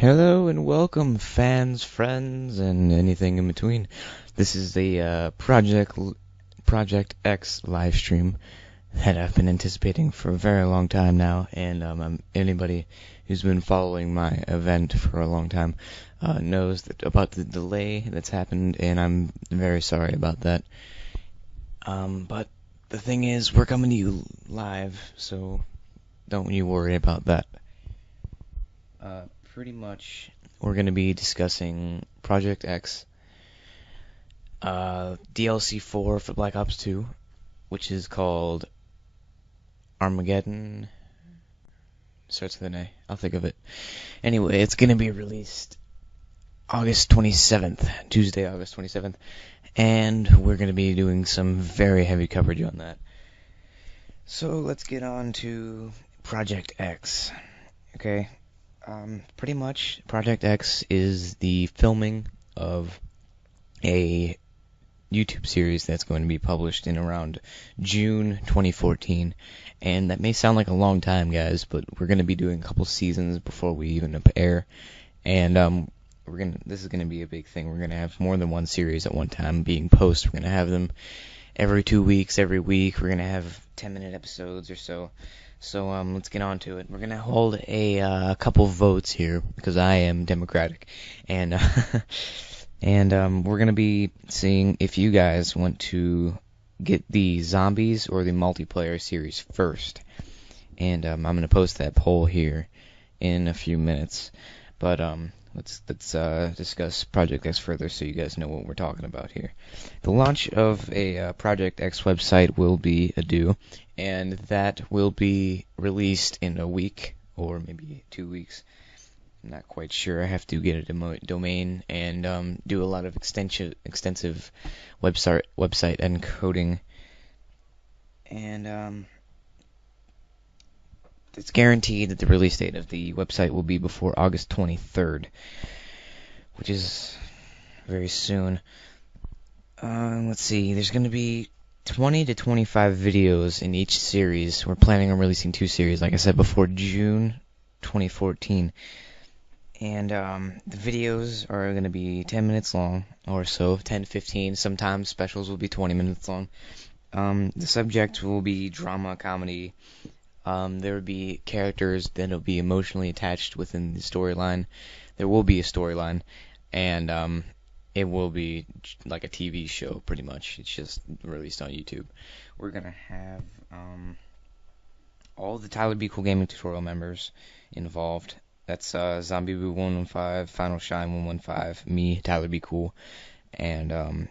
Hello and welcome, fans, friends, and anything in between. This is the Project X live stream that I've been anticipating for a very long time now, and anybody who's been following my event for a long time knows about the delay that's happened, and I'm very sorry about that. But the thing is, we're coming to you live, so don't you worry about that. Pretty much, we're going to be discussing Project X, DLC 4 for Black Ops 2, which is called Armageddon. Starts with an A. I'll think of it. Anyway, it's going to be released August 27th, Tuesday, August 27th, and we're going to be doing some very heavy coverage on that. So let's get on to Project X. Okay. Pretty much, Project X is the filming of a YouTube series that's going to be published in around June 2014. And that may sound like a long time, guys, but we're going to be doing a couple seasons before we even air. And this is going to be a big thing. We're going to have more than one series at one time being posted. We're going to have them every 2 weeks, every week. We're going to have 10-minute episodes or so. So let's get on to it. We're gonna hold a couple votes here because I am democratic, and we're gonna be seeing if you guys want to get the zombies or the multiplayer series first. And I'm gonna post that poll here in a few minutes. But let's discuss Project X further so you guys know what we're talking about here. The launch of a Project X website will be due, and that will be released in a week or maybe 2 weeks. I'm not quite sure. I have to get a domain and do a lot of extensive website encoding, and it's guaranteed that the release date of the website will be before August 23rd, which is very soon. Let's see, there's going to be 20 to 25 videos in each series. We're planning on releasing 2 series, like I said, before June 2014. And the videos are going to be 10 minutes long or so, 10 to 15. Sometimes specials will be 20 minutes long. The subject will be drama, comedy. There will be characters that will be emotionally attached within the storyline. There will be a storyline, and it will be like a TV show, pretty much. It's just released on YouTube. We're gonna have all the Tyler Be Cool Gaming Tutorial members involved. That's Zombie Boo 115, Final Shine 115, me, Tyler Be Cool, and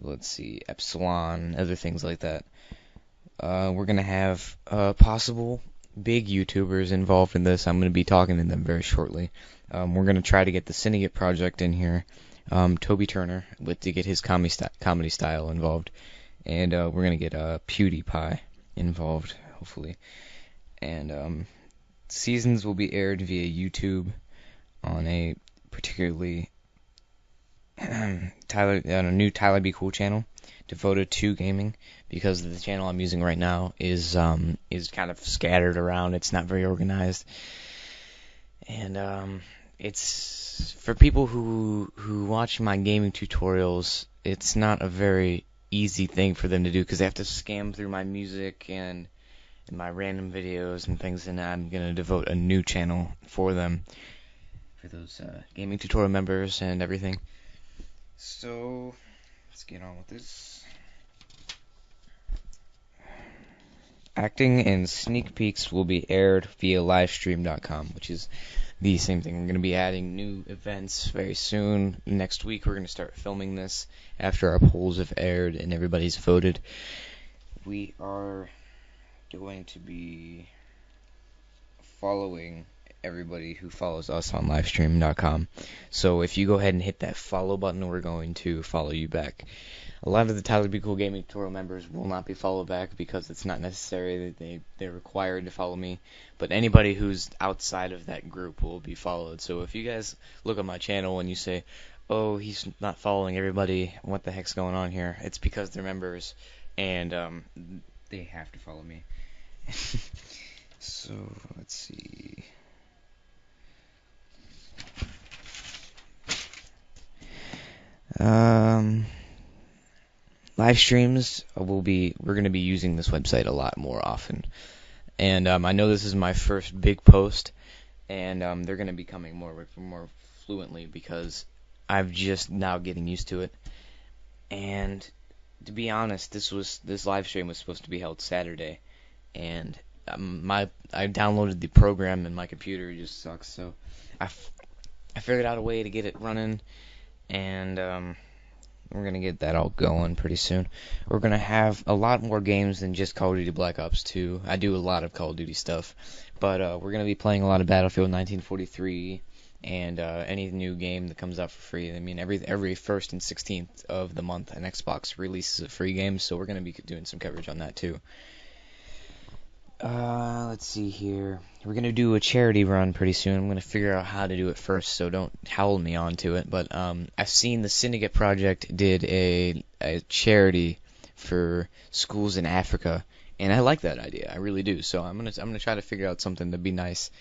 let's see, Epsilon, other things like that. We're going to have possible big YouTubers involved in this. I'm going to be talking to them very shortly. We're going to try to get the Syndicate Project in here. Toby Turner, to get his comedy style involved. And we're going to get PewDiePie involved, hopefully. And seasons will be aired via YouTube on a particularly on a new Tyler Be Cool channel devoted to gaming, because the channel I'm using right now is kind of scattered around. It's not very organized, and it's for people who watch my gaming tutorials. It's not a very easy thing for them to do because they have to scan through my music and my random videos and things, and I'm gonna devote a new channel for them, for those gaming tutorial members and everything. So let's get on with this. Acting and sneak peeks will be aired via livestream.com, which is the same thing. We're going to be adding new events very soon. Next week we're going to start filming this after our polls have aired and everybody's voted. We are going to be following everybody who follows us on livestream.com. So if you go ahead and hit that follow button, we're going to follow you back. A lot of the Tyler Be Cool Gaming Tutorial members will not be followed back because it's not necessary that they're required to follow me, but anybody who's outside of that group will be followed. So if you guys look at my channel and you say, oh, he's not following everybody, what the heck's going on here? It's because they're members, and they have to follow me. So let's see. Live streams we're going to be using this website a lot more often. And I know this is my first big post, and they're going to be coming more fluently because I'm just now getting used to it. And to be honest, this live stream was supposed to be held Saturday, and I downloaded the program and my computer just sucks. So I figured out a way to get it running, and we're gonna get that all going pretty soon. We're gonna have a lot more games than just Call of Duty Black Ops 2. I do a lot of Call of Duty stuff, but we're gonna be playing a lot of Battlefield 1943 and any new game that comes out for free. I mean, every 1st and 16th of the month, an Xbox releases a free game, so we're gonna be doing some coverage on that too. Let's see here. We're gonna do a charity run pretty soon. I'm gonna figure out how to do it first, so don't howl me onto it. But I've seen the Syndicate Project did a charity for schools in Africa, and I like that idea. I really do. So I'm gonna try to figure out something to be nice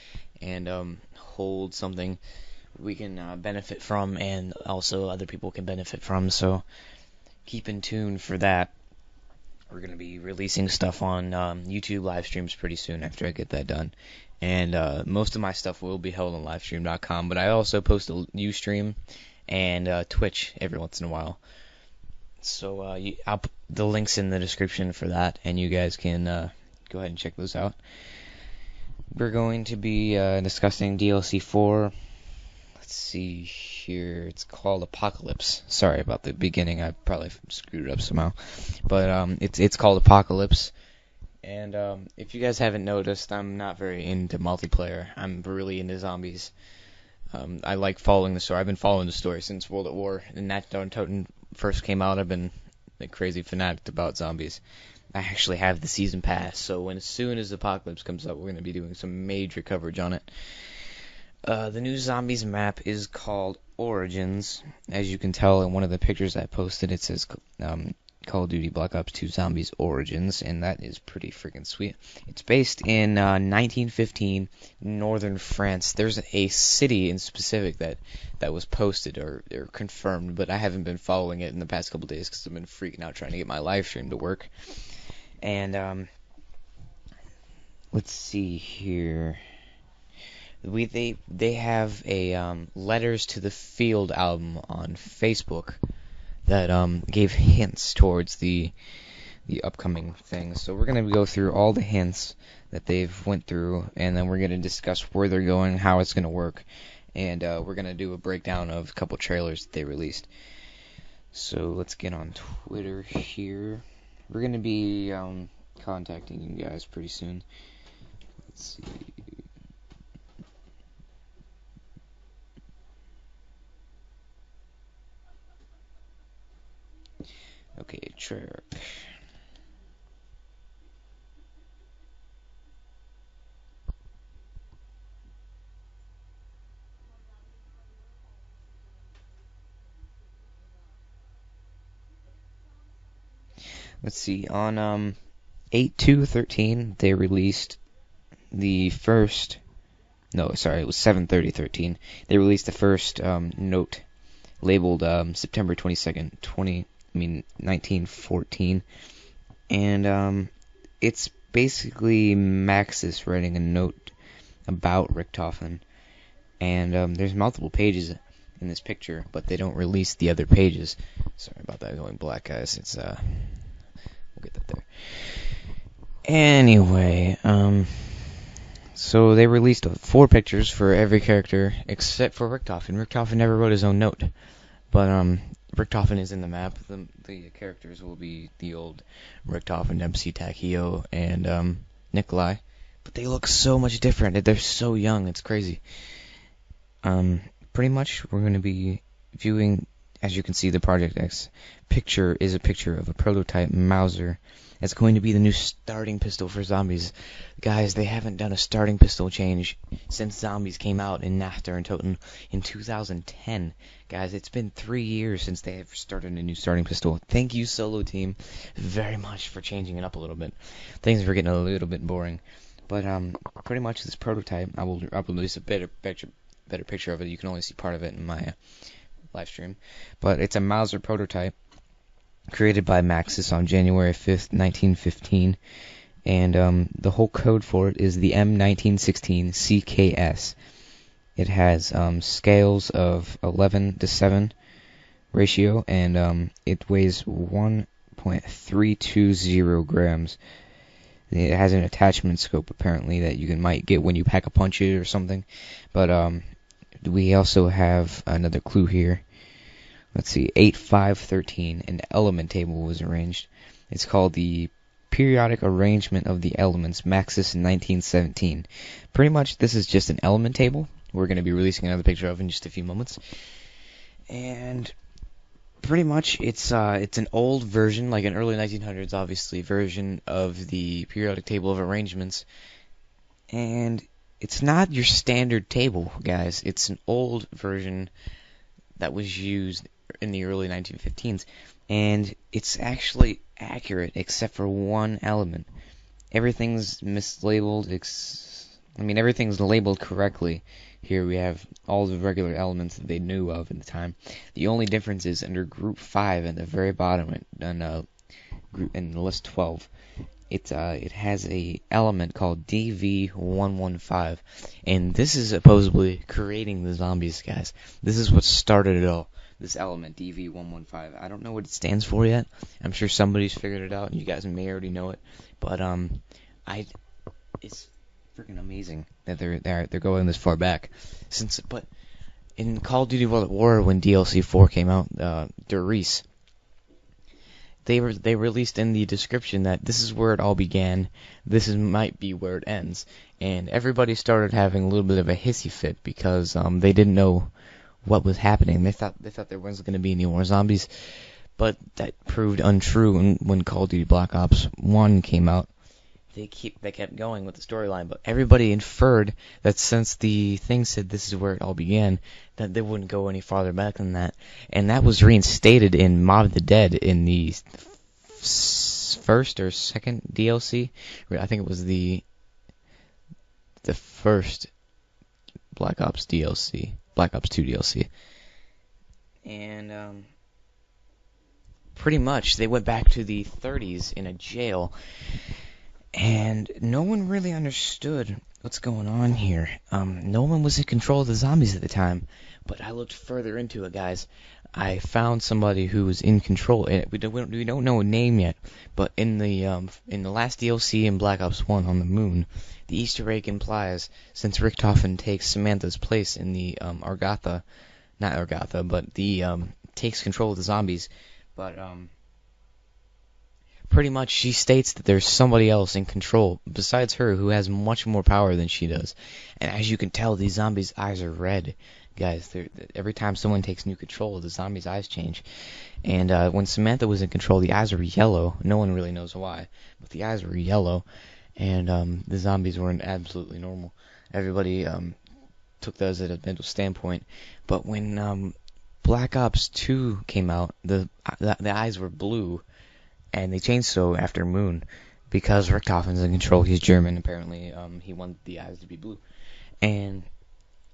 and hold something we can benefit from, and also other people can benefit from. So keep in tune for that. We're going to be releasing stuff on YouTube live streams pretty soon after I get that done. And most of my stuff will be held on livestream.com, but I also post a Ustream and Twitch every once in a while. So I'll put the links in the description for that, and you guys can go ahead and check those out. We're going to be discussing DLC 4. Let's see here. It's called Apocalypse. Sorry about the beginning. I probably screwed it up somehow. But it's called Apocalypse. And if you guys haven't noticed, I'm not very into multiplayer. I'm really into zombies. I like following the story. I've been following the story since World at War. And Nacht der Untoten first came out. I've been a crazy fanatic about zombies. I actually have the season pass. So as soon as Apocalypse comes up, we're going to be doing some major coverage on it. The new zombies map is called Origins. As you can tell in one of the pictures I posted, it says Call of Duty Black Ops 2 Zombies Origins, and that is pretty freaking sweet. It's based in 1915 northern France. There's a city in specific that was posted or confirmed, but I haven't been following it in the past couple days because I've been freaking out trying to get my live stream to work. And let's see here. They have a Letters to the Field album on Facebook that gave hints towards the upcoming things. So we're gonna go through all the hints that they've went through, and then we're gonna discuss where they're going, how it's gonna work, and we're gonna do a breakdown of a couple trailers that they released. So let's get on Twitter here. We're gonna be contacting you guys pretty soon. Let's see. Okay, Treyarch. Let's see, on 8/2/13 they released the first, no, sorry, it was 7/30/13. They released the first note labeled September 22nd, 1914, and it's basically Maxis writing a note about Richtofen, and there's multiple pages in this picture, but they don't release the other pages. Sorry about that going black, guys. It's we'll get that there. Anyway, so they released 4 pictures for every character except for Richtofen. Richtofen never wrote his own note, but Richtofen is in the map. The characters will be the old Richtofen, MC Takeo, and Nikolai. But they look so much different. They're so young. It's crazy. Pretty much, we're going to be viewing, as you can see, the Project X picture is a picture of a prototype Mauser. It's going to be the new starting pistol for zombies. Guys, they haven't done a starting pistol change since zombies came out in Nacht der Untoten in 2010. Guys, it's been 3 years since they have started a new starting pistol. Thank you, Solo Team, very much for changing it up a little bit. Things were getting a little bit boring. But pretty much this prototype, I will release a better picture better picture of it. You can only see part of it in my live stream. But it's a Mauser prototype created by Maxis on January 5th, 1915. And the whole code for it is the M1916 CKS. It has scales of 11:7 ratio, and it weighs 1.320 grams. It has an attachment scope, apparently, that you might get when you pack a punch it or something. But we also have another clue here. Let's see, 8513, an element table was arranged. It's called the Periodic Arrangement of the Elements, Maxis 1917. Pretty much, this is just an element table. We're going to be releasing another picture of in just a few moments. And pretty much, it's an old version, like an early 1900s, obviously, version of the periodic table of arrangements. And it's not your standard table, guys. It's an old version that was used in the early 1915s. And it's actually accurate, except for one element. Everything's mislabeled. Everything's labeled correctly. Here we have all the regular elements that they knew of at the time. The only difference is under Group 5 at the very bottom, in list 12. It has a element called DV115, and this is supposedly creating the zombies, guys. This is what started it all. This element, DV115. I don't know what it stands for yet. I'm sure somebody's figured it out, and you guys may already know it. But it's freaking amazing that they're going this far back. But in Call of Duty World at War, when DLC 4 came out, Der Riese, they released in the description that this is where it all began. Might be where it ends, and everybody started having a little bit of a hissy fit because they didn't know what was happening. They thought there wasn't going to be any more zombies, but that proved untrue when Call of Duty Black Ops 1 came out. They kept going with the storyline, but everybody inferred that since the thing said this is where it all began, that they wouldn't go any farther back than that. And that was reinstated in Mob of the Dead in the first or second DLC. I think it was the first Black Ops DLC. Black Ops 2 DLC. And pretty much they went back to the 30s in a jail, and no one really understood what's going on here. No one was in control of the zombies at the time, but I looked further into it, guys. I found somebody who was in control, and we don't know a name yet, but in the last DLC in Black Ops 1 on the moon, the Easter egg implies, since Richtofen takes Samantha's place in the takes control of the zombies, but pretty much she states that there's somebody else in control besides her who has much more power than she does. And as you can tell, these zombies' eyes are red, guys. Every time someone takes new control, the zombies' eyes change. And when Samantha was in control, the eyes were yellow. No one really knows why, but the eyes were yellow. And the zombies weren't absolutely normal. Everybody took those at a mental standpoint. But when Black Ops 2 came out, the eyes were blue, and they changed so after Moon because Richtofen's in control. He's German, apparently. He wanted the eyes to be blue, and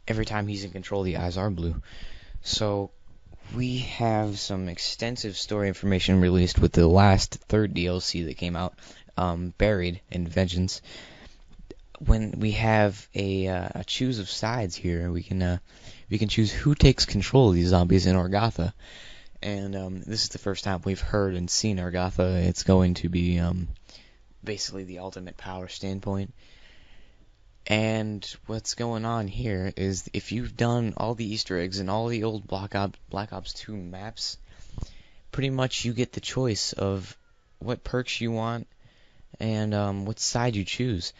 every time he's in control, the eyes are blue. So we have some extensive story information released with the last third DLC that came out. Buried in Vengeance. When we have a choose of sides here, we can choose who takes control of these zombies in Argatha, and this is the first time we've heard and seen Argatha. It's going to be basically the ultimate power standpoint. And what's going on here is, if you've done all the Easter eggs and all the old Black Ops 2 maps, pretty much you get the choice of what perks you want and what side you choose.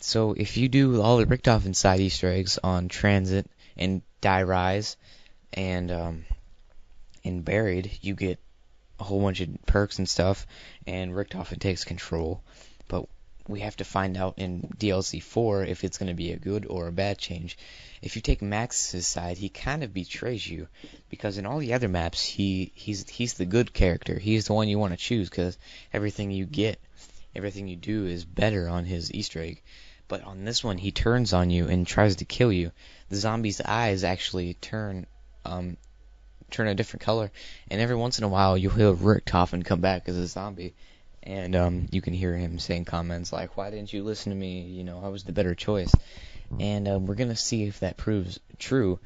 So if you do all the Richtofen side Easter eggs on Transit and Die Rise and Buried, you get a whole bunch of perks and stuff, and Richtofen takes control. But we have to find out in DLC 4 if it's going to be a good or a bad change. If you take Max's side, he kind of betrays you, because in all the other maps, he's the good character. He's the one you want to choose, because everything you do is better on his Easter egg. But on this one, he turns on you and tries to kill you. The zombie's eyes actually turn a different color, and every once in a while you'll hear Richtofen come back as a zombie, and you can hear him saying comments like, "Why didn't you listen to me? You know, I was the better choice." And we're gonna see if that proves true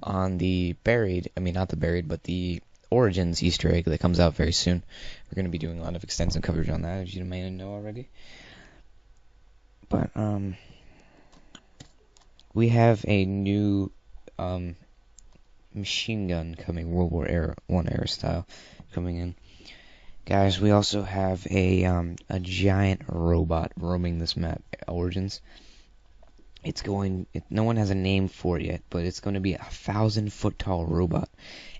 on the not the buried, but the Origins Easter egg that comes out very soon. We're gonna be doing a lot of extensive coverage on that, as you may know already. But we have a new machine gun coming, World War I era style, coming in. Guys, we also have a giant robot roaming this map, Origins. No one has a name for it yet, but it's going to be a 1,000-foot tall robot,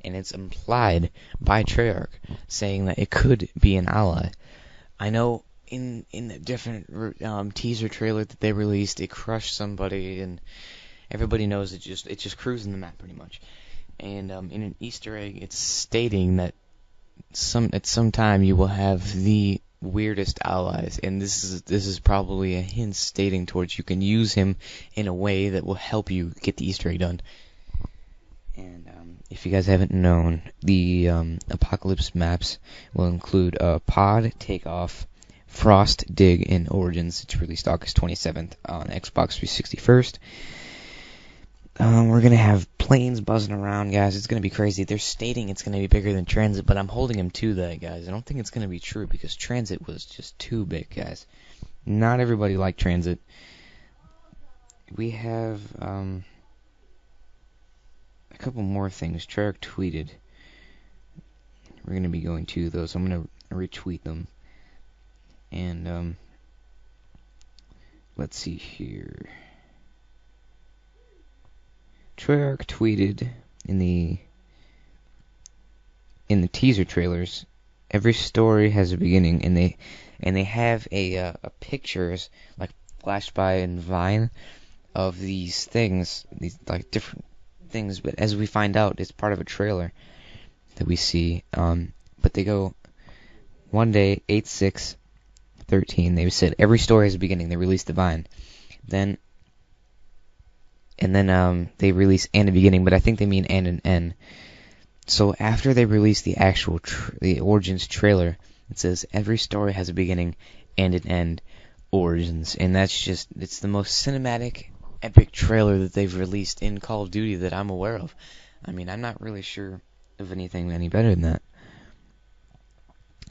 and it's implied by Treyarch saying that it could be an ally. I know in the different teaser trailer that they released, it crushed somebody, and everybody knows it's just cruising the map pretty much. And in an Easter egg, it's stating that at some time you will have the weirdest allies, and this is probably a hint stating towards you can use him in a way that will help you get the Easter egg done. And if you guys haven't known, the Apocalypse maps will include Pod, Takeoff, Frost, Dig, and Origins. It's released August 27th on Xbox 360 first. We're going to have planes buzzing around, guys. It's going to be crazy. They're stating it's going to be bigger than Transit, but I'm holding them to that, guys. I don't think it's going to be true because Transit was just too big, guys. Not everybody liked Transit. We have a couple more things. Treyarch tweeted. We're going to be going to those. I'm going to retweet them. And let's see here. Treyarch tweeted in the teaser trailers, every story has a beginning, and they have a pictures like flashed by in Vine of these things, these like different things, but as we find out, it's part of a trailer that we see. But they go one day 8/6/13. They said every story has a beginning. They released the Vine, then they release and a beginning, but I think they mean and an end. So after they release the actual the Origins trailer, it says every story has a beginning and an end, Origins, and it's the most cinematic, epic trailer that they've released in Call of Duty that I'm aware of. I mean, I'm not really sure of anything any better than that.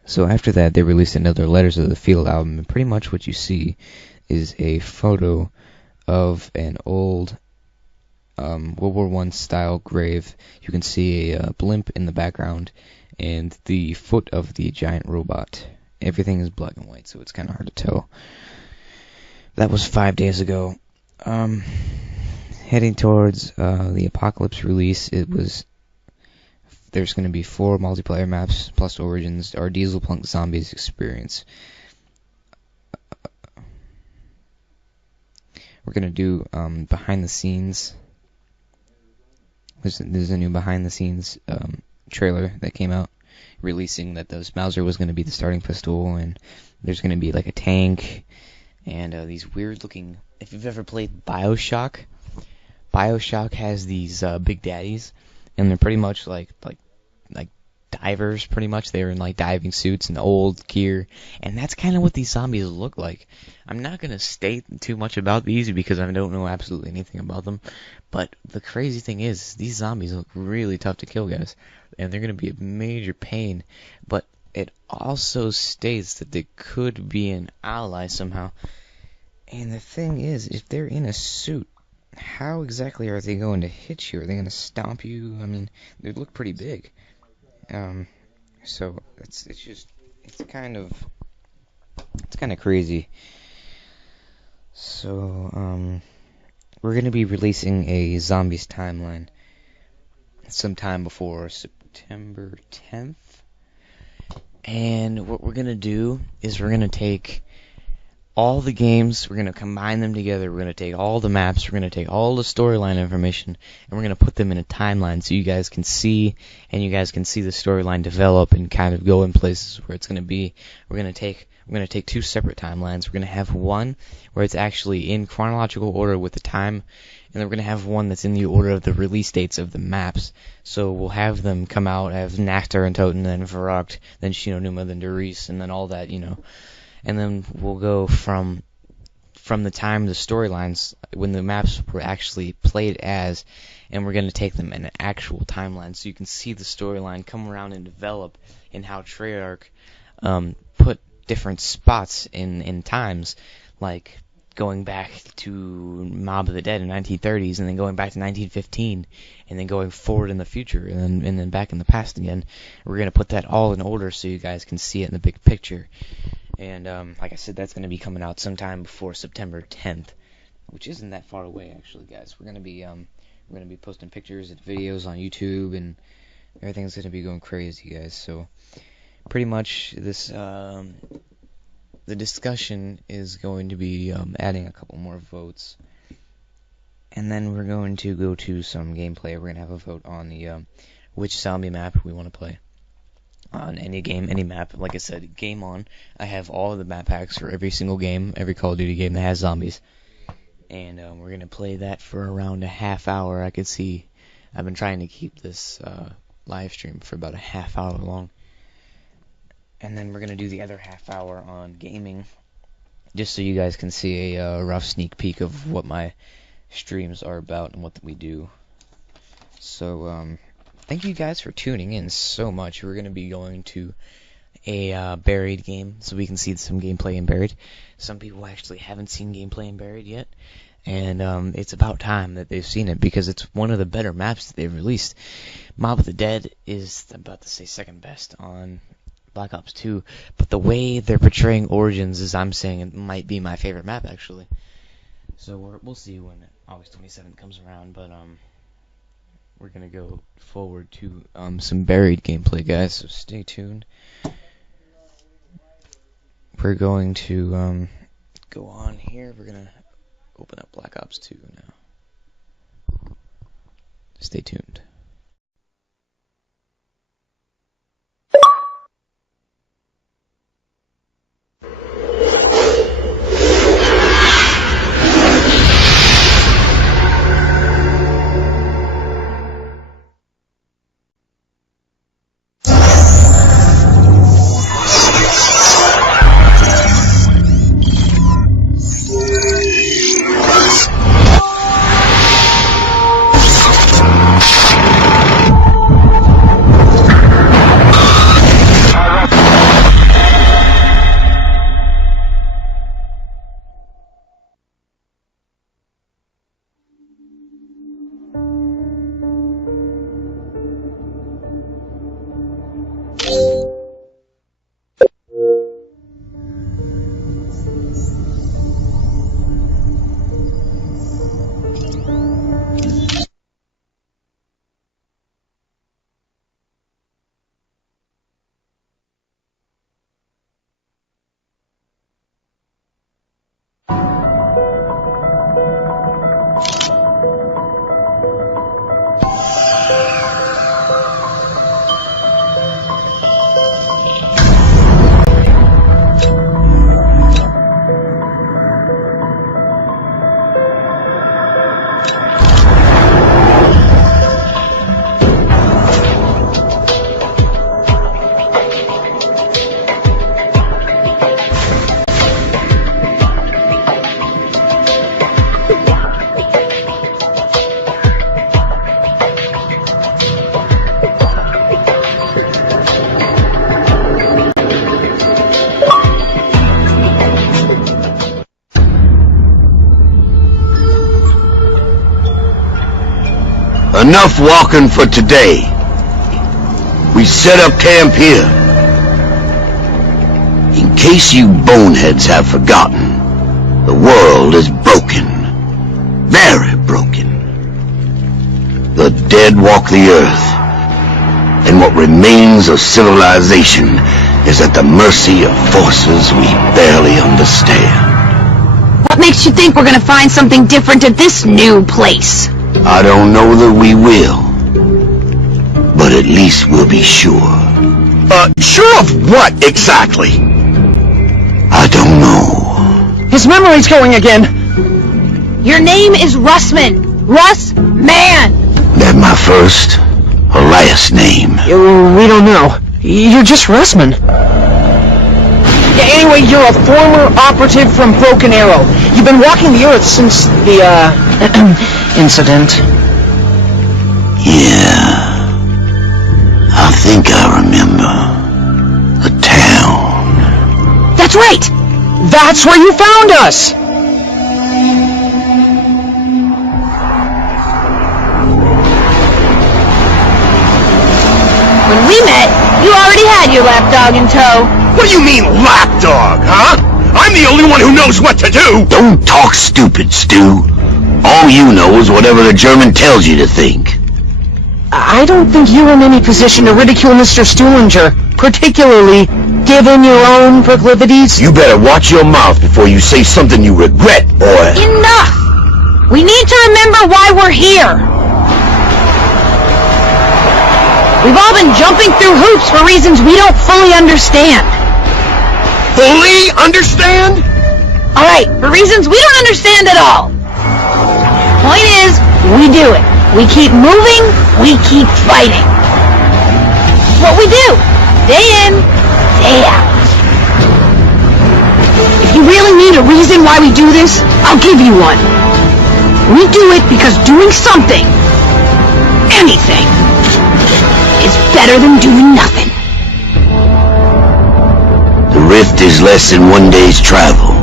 So after that, they released another Letters of the Field album, and pretty much what you see is a photo of an old World War I style grave. You can see a blimp in the background and the foot of the giant robot. Everything is black and white, so it's kind of hard to tell. That was 5 days ago. Heading towards the Apocalypse release, there's going to be 4 multiplayer maps plus Origins, our Dieselpunk Zombies experience. We're going to do behind the scenes. There's a new behind the scenes trailer that came out releasing that the Mauser was going to be the starting pistol, and there's going to be like a tank and these weird looking. If you've ever played BioShock has these big daddies, and they're pretty much like divers. Pretty much they're in like diving suits and old gear, and that's kind of what these zombies look like. I'm not gonna state too much about these because I don't know absolutely anything about them, but the crazy thing is these zombies look really tough to kill, guys, and they're gonna be a major pain. But it also states that they could be an ally somehow. And the thing is, if they're in a suit, how exactly are they going to hit you? Are they going to stomp you? I mean, they look pretty big. So it's kind of crazy. So we're going to be releasing a Zombies timeline sometime before September 10th. And what we're going to do is we're going to take all the games, we're going to combine them together. We're going to take all the maps, we're going to take all the storyline information, and we're going to put them in a timeline so you guys can see, and you guys can see the storyline develop and kind of go in places where it's going to be. We're going to take two separate timelines. We're going to have one where it's actually in chronological order with the time, and then we're going to have one that's in the order of the release dates of the maps. So we'll have them come out as Nachter and Toten, then Verrückt, then Shi No Numa, then Der Riese, and then all that, And then we'll go from the time the storylines, when the maps were actually played as, and we're going to take them in an actual timeline so you can see the storyline come around and develop, and how Treyarch put different spots in times, like going back to Mob of the Dead in 1930s, and then going back to 1915, and then going forward in the future, and then back in the past again. We're going to put that all in order so you guys can see it in the big picture. And like I said, that's going to be coming out sometime before September 10th, which isn't that far away, actually, guys. We're going to be posting pictures and videos on YouTube, and everything's going to be going crazy, guys. So pretty much this the discussion is going to be adding a couple more votes, and then we're going to go to some gameplay. We're going to have a vote on the which zombie map we want to play. On any game, any map. Like I said, Game On. I have all of the map packs for every single game, every Call of Duty game that has zombies. And we're going to play that for around a half hour. I could see, I've been trying to keep this live stream for about a half hour long. And then we're going to do the other half hour on gaming, just so you guys can see a rough sneak peek of what my streams are about and what we do. So, thank you guys for tuning in so much. We're going to be going to a Buried game, so we can see some gameplay in Buried. Some people actually haven't seen gameplay in Buried yet, and it's about time that they've seen it, because it's one of the better maps that they've released. Mob of the Dead is, I'm about to say, second best on Black Ops 2, but the way they're portraying Origins is, I'm saying, it might be my favorite map, actually. So we'll see when August 27th comes around, but we're going to go forward to some Buried gameplay, guys, so stay tuned. We're going to go on here. We're going to open up Black Ops 2 now. Stay tuned. Enough walking for today. We set up camp here. In case you boneheads have forgotten, the world is broken. Very broken. The dead walk the earth, and what remains of civilization is at the mercy of forces we barely understand. makes you think we're gonna find something different at this new place? I don't know that we will. But at least we'll be sure. Sure of what, exactly? I don't know. His memory's going again. Your name is Russman. Russ Man. That my first or last name? We don't know. You're just Russman. Yeah, anyway, you're a former operative from Broken Arrow. You've been walking the Earth since the, incident. Yeah. I think I remember. The town. That's right! That's where you found us! When we met, you already had your lapdog in tow. What do you mean, lapdog, huh? I'm the only one who knows what to do! Don't talk stupid, Stu. All you know is whatever the German tells you to think. I don't think you're in any position to ridicule Mr. Stuhlinger, particularly given your own proclivities. You better watch your mouth before you say something you regret, boy. Enough! We need to remember why we're here. We've all been jumping through hoops for reasons we don't fully understand. Fully understand? Alright, for reasons we don't understand at all. Point is, we do it. We keep moving, we keep fighting. It's what we do, day in, day out. If you really need a reason why we do this, I'll give you one. We do it because doing something, anything, is better than doing nothing. The rift is less than one day's travel.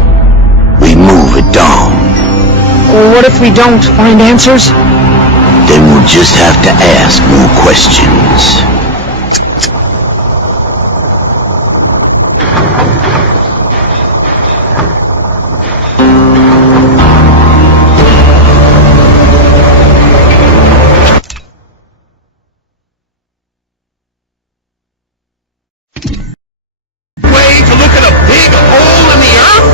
We move at dawn. What if we don't find answers? Then we'll just have to ask more questions. Way to look at a big hole in the earth?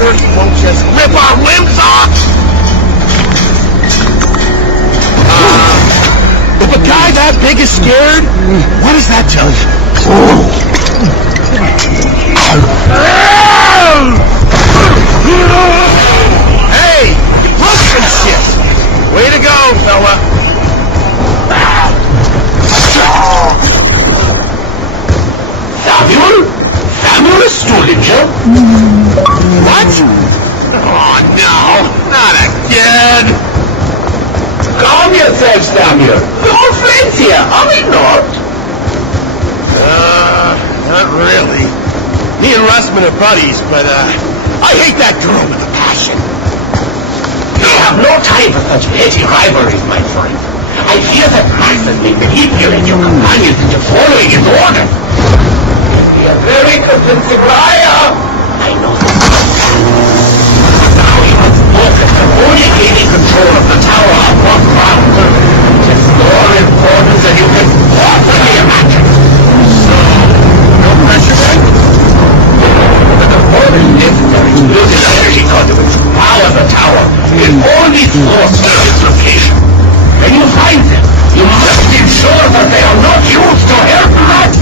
sure he won't just rip our limbs off? If a guy that big is scared, what does that tell you? Hey, you broke some shit. Way to go, fella. Samuel Stuhlinger? What? Oh, no, not again. Calm yourself, Samuel. We're all friends here, are we not? Not really. Me and Russman are buddies, but, I hate that girl with a passion. We have no time for such petty rivalries, my friend. I fear that Max has been manipulating your companions into following his orders. Be a very convincing liar. I know that. Now he must focus on only gaining control of the tower above ground. Just more important than you can possibly imagine. So, no pressure then? But the only necessary explosive energy conduits to power the tower is only source to its location. When you find them, you must ensure that they are not used to help Max.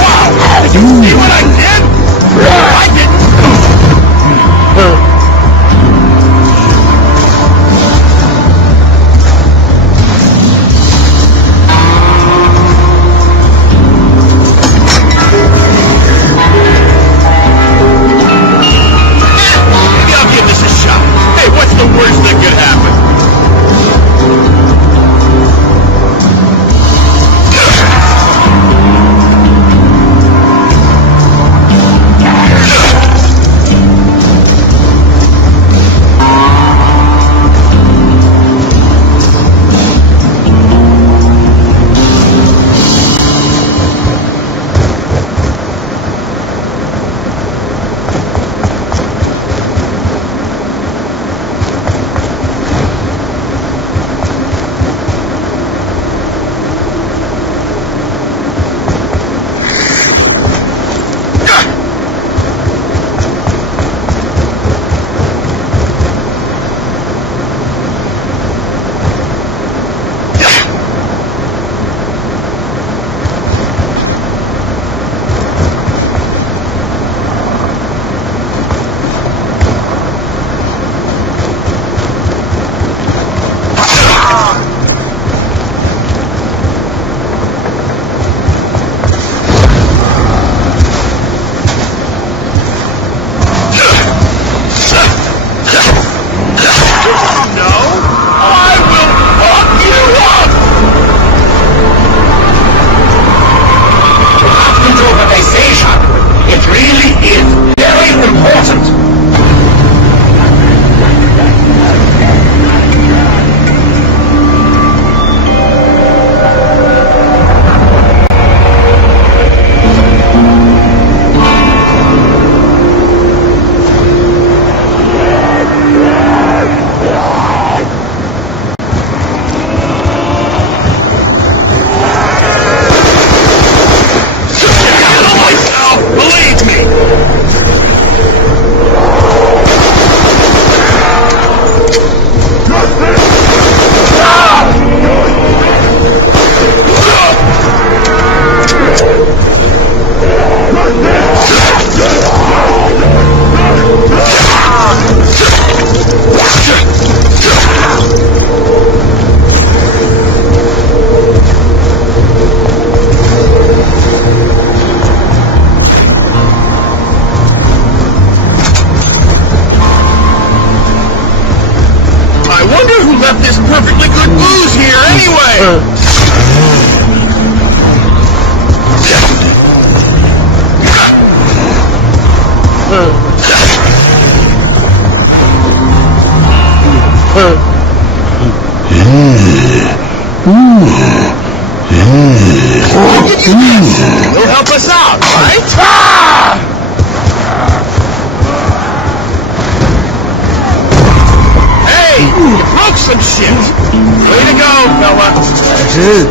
Wow! Did you see what I did? I didn't. You'll help us out, right? Hey, you broke some shit. Way to go, fella. That's it.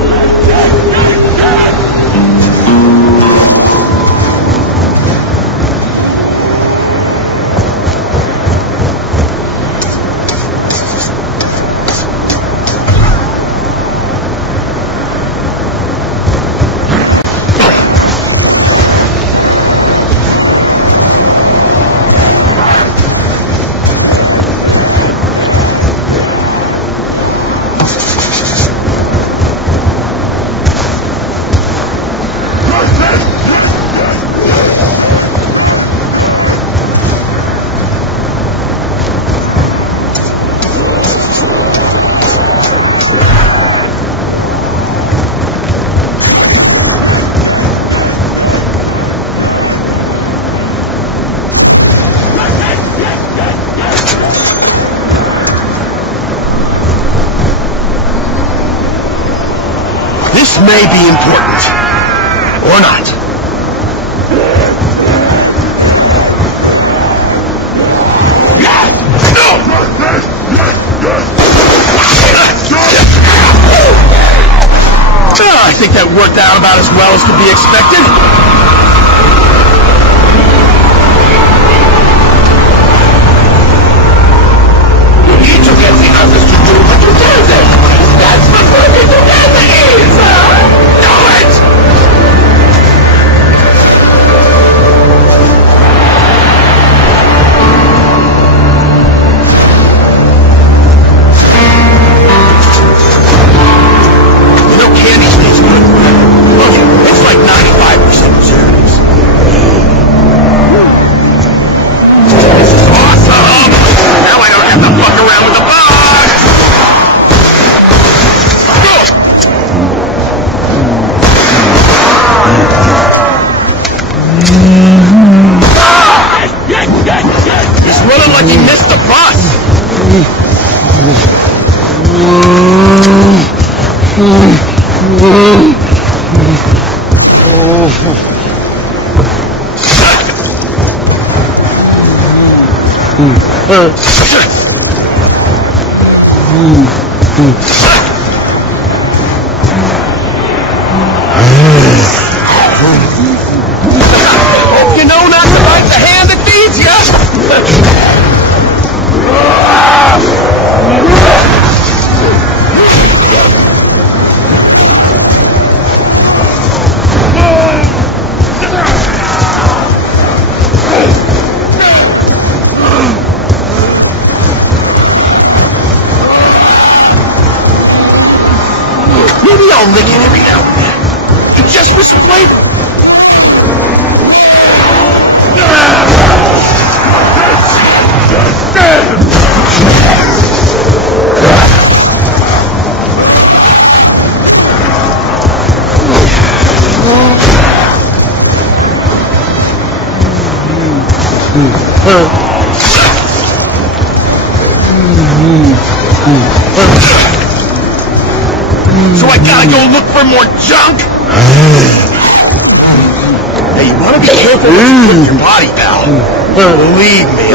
This may be important. Or not. I think that worked out about as well as could be expected. You need to get the others to do what you tell them. That's what working together is. Do it! You know, candy tastes good. Look, it's like 95% cherries. This is awesome! Now I don't have to fuck around with the box! He's running like he missed the bus! You know not to bite the hand that feeds you! Maybe I'll lick it every now and then. Just for some flavor. So I gotta go look for more junk? Hey, you wanna be careful what you put in your body, pal. Believe me.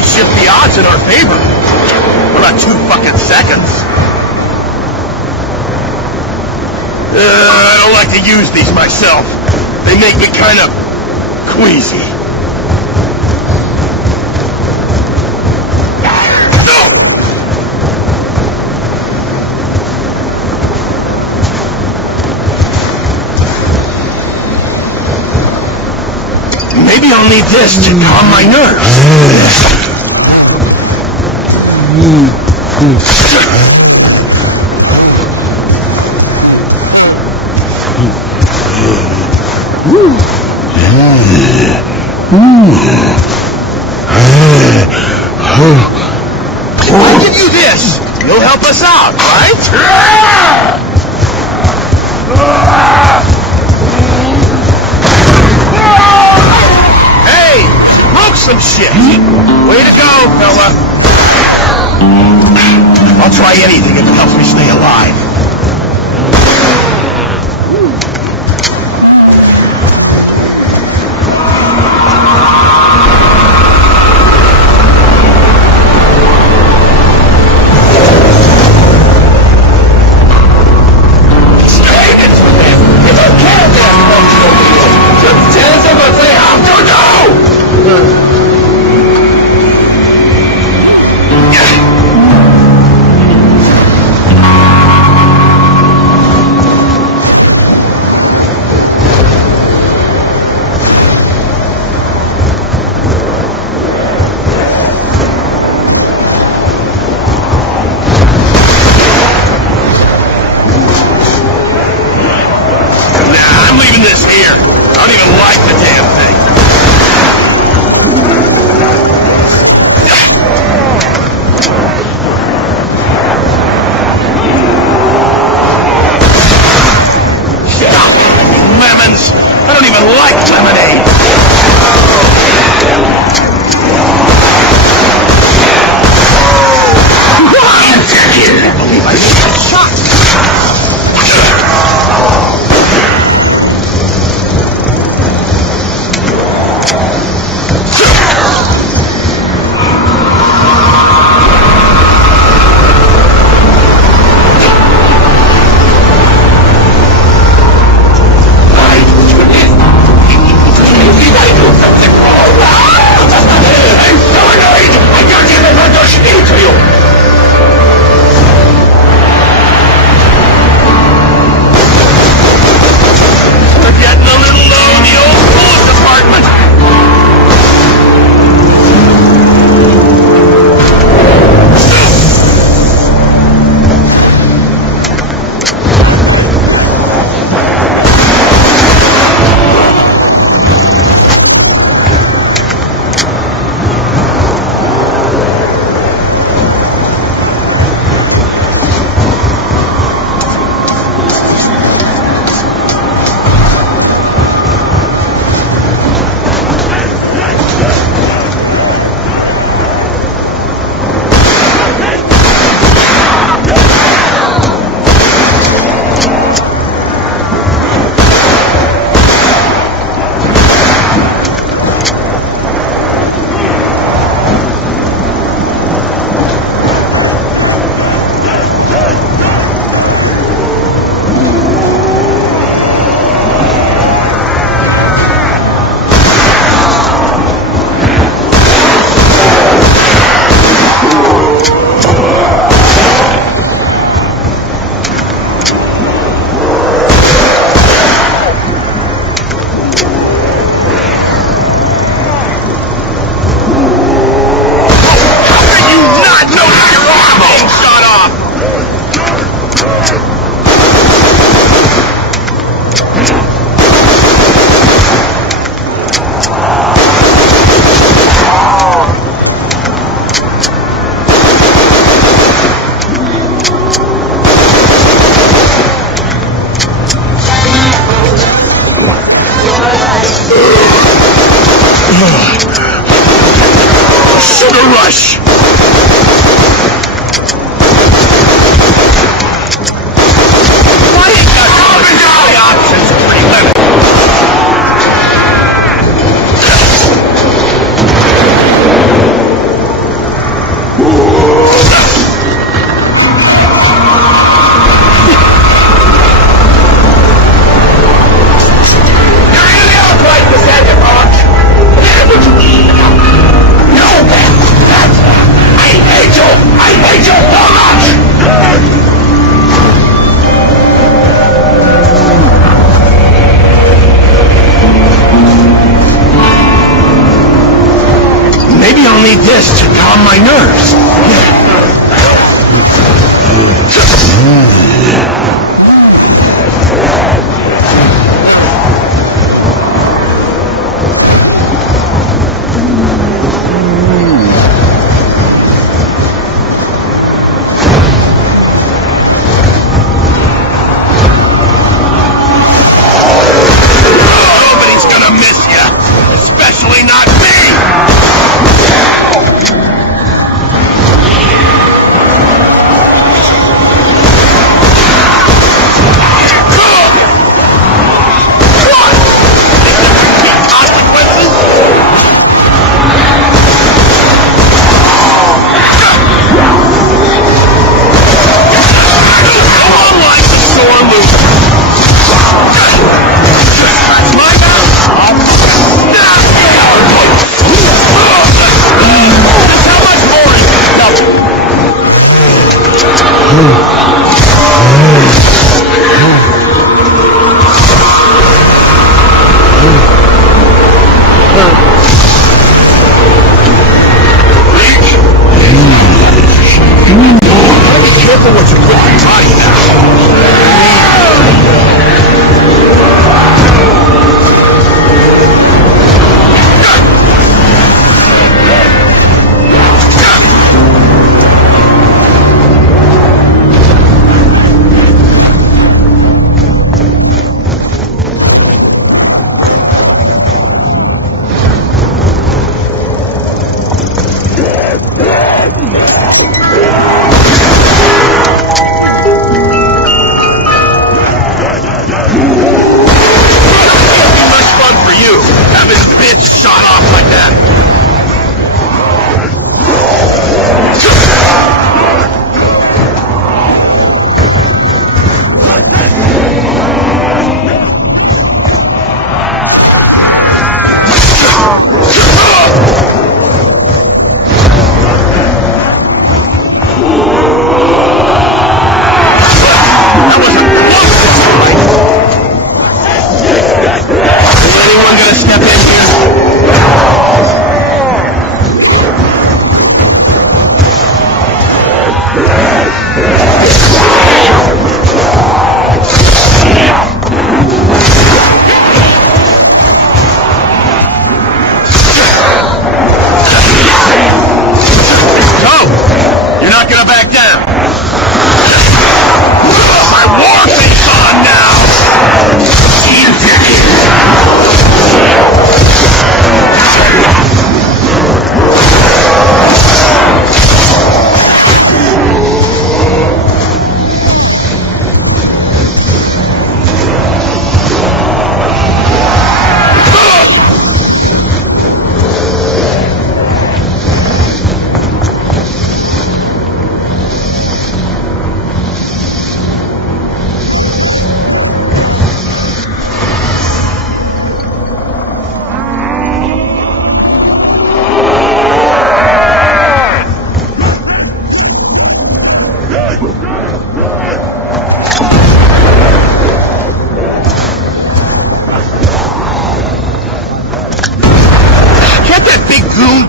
Shift the odds in our favor. For about 2 fucking seconds. I don't like to use these myself. They make me kind of queasy. Maybe I'll need this to calm my nerves. I'll give you this. You'll help us out, right? Hey, she broke some shit. Way to go, fella. I'll try anything if it helps me stay alive. This here. I don't even like the damn thing. Lemons. I don't even like lemonade. I can't believe I missed that shot.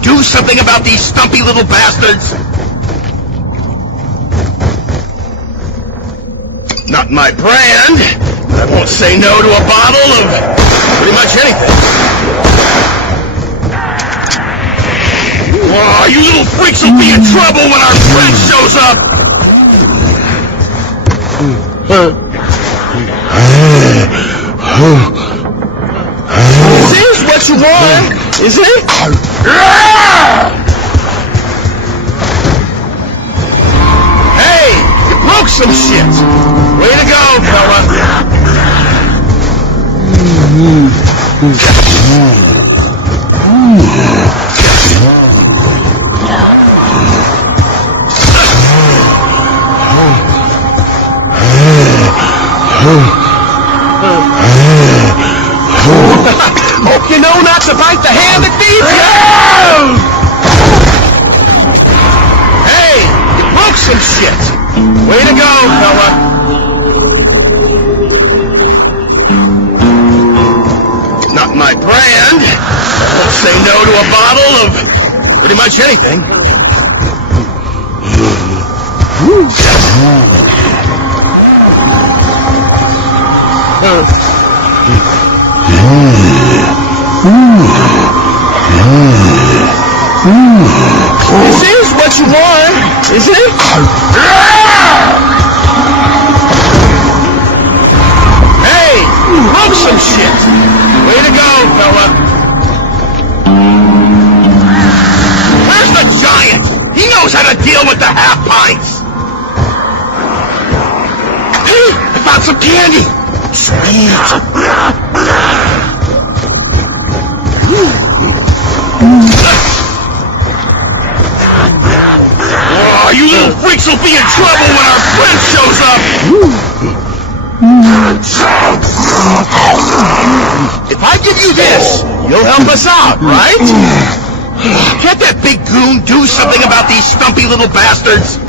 goon do something about these stumpy little bastards? Not my brand. I won't say no to a bottle of pretty much anything. Whoa, you little freaks will be in trouble when our friend shows up! This is what you want, is it? Hey, you broke some shit! Way to go, fella! Hope you know not to bite the hand that feeds you! Hey, you broke some shit! Way to go, fella! Not my brand. Won't say no to a bottle of pretty much anything. This is what you want, isn't it? Hey, you broke some shit. Way to go, fella. Where's the giant? He knows how to deal with the half pints. Hey, I found some candy. Sweet. Oh, you little freaks will be in trouble when our friend shows up! If I give you this, you'll help us out, right? Can't that big goon do something about these stumpy little bastards?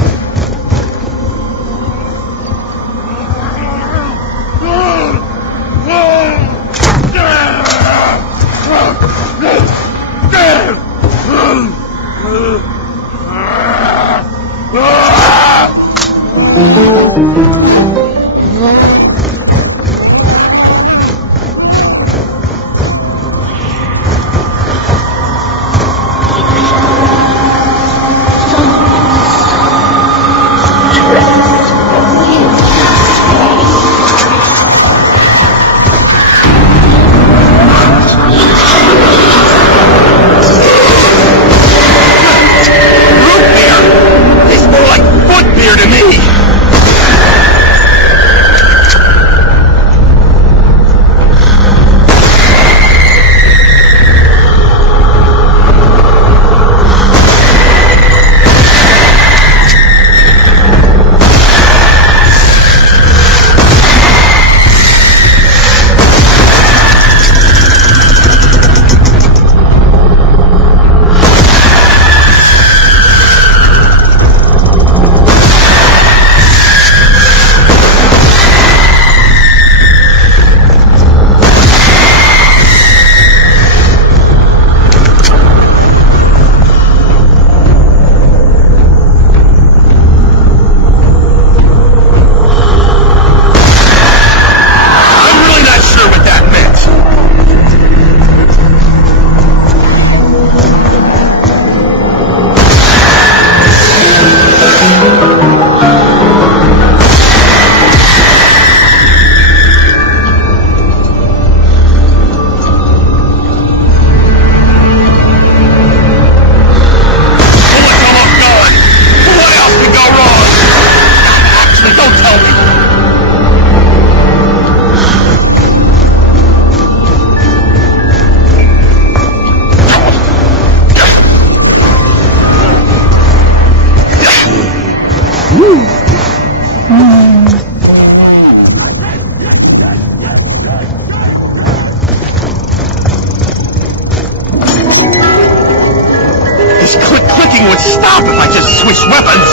Clicking would stop if I just switched weapons.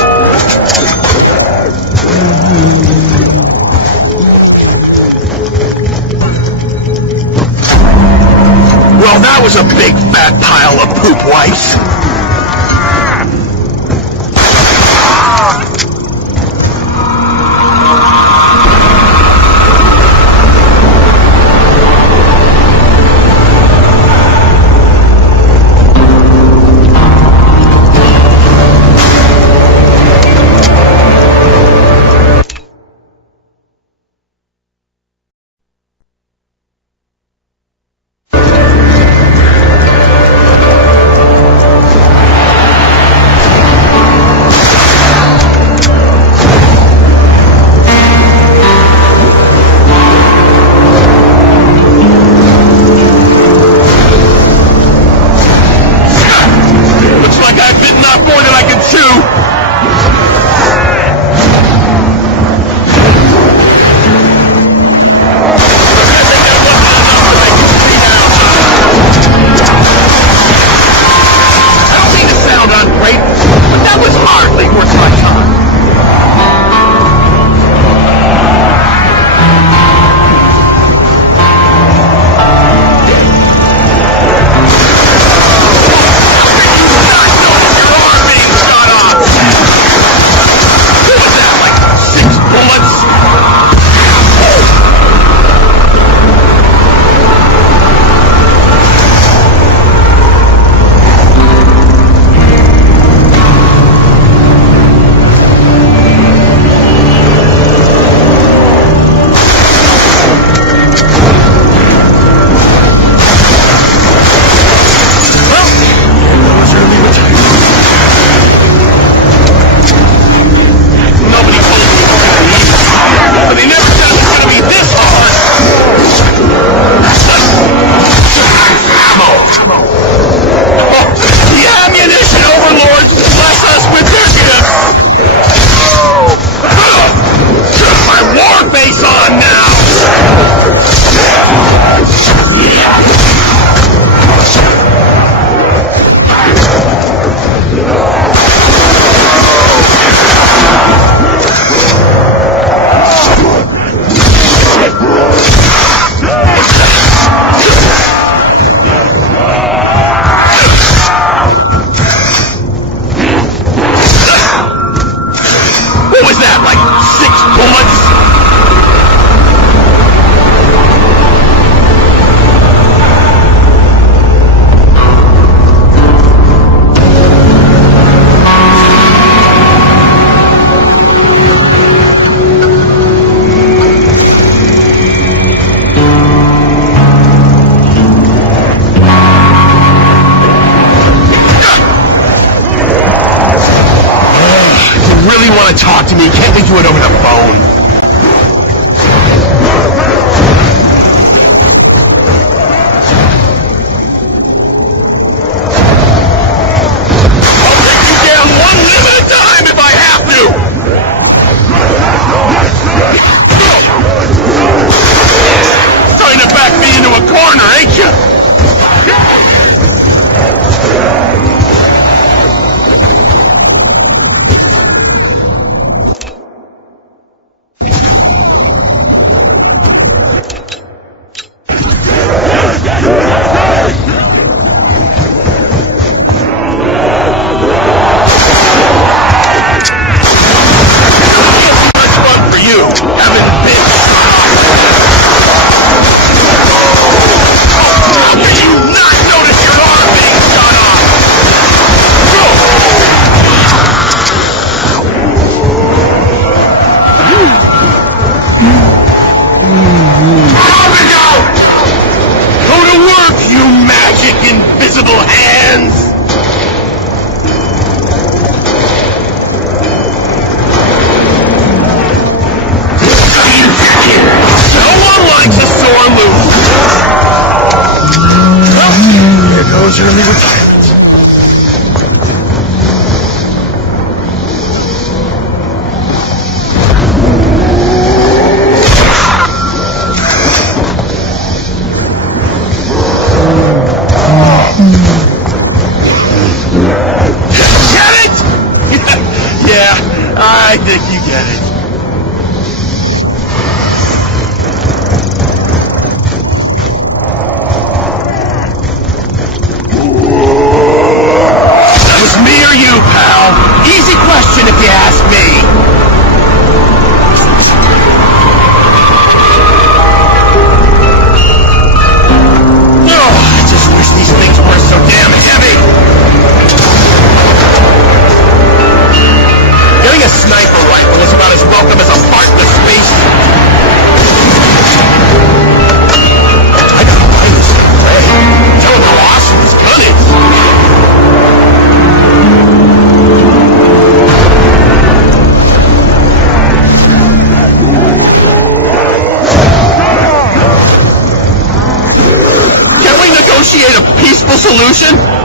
Well, now That was a big fat pile of poop wipes. Talk to me. Can't we do it over the phone? I think you get it. solution?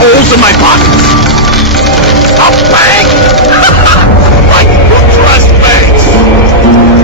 holes in my pockets. A bank? Like, who trusts banks?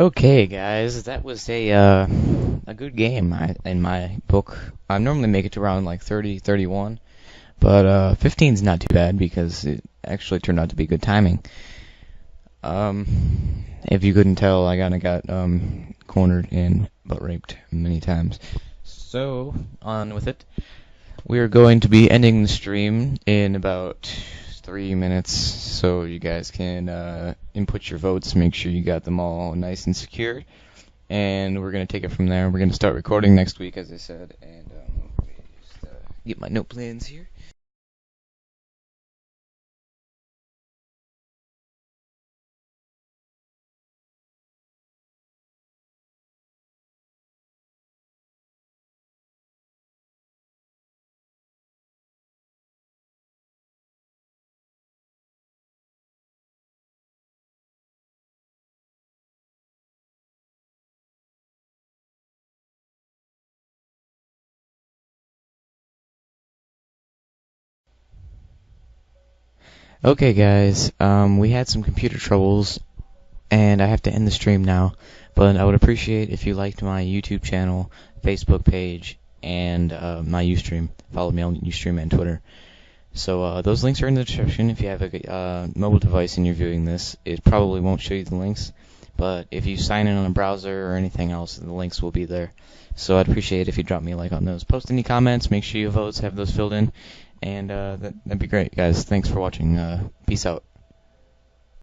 Okay, guys, that was a good game in my book. I normally make it to around like 30, 31, but 15 is not too bad because it actually turned out to be good timing. If you couldn't tell, I kinda got cornered and butt raped many times. So, on with it. We are going to be ending the stream in about 3 minutes, so you guys can input your votes, make sure you got them all nice and secured, and we're going to take it from there. We're going to start recording next week, as I said, and let me just get my note plans here. Okay, guys, we had some computer troubles, and I have to end the stream now, but I would appreciate if you liked my YouTube channel, Facebook page, and my Ustream. Follow me on Ustream and Twitter. So those links are in the description. If you have a mobile device and you're viewing this, it probably won't show you the links, but if you sign in on a browser or anything else, the links will be there. So I'd appreciate it if you drop me a like on those. Post any comments, make sure your votes have those filled in, and that'd be great, guys. Thanks for watching. Peace out.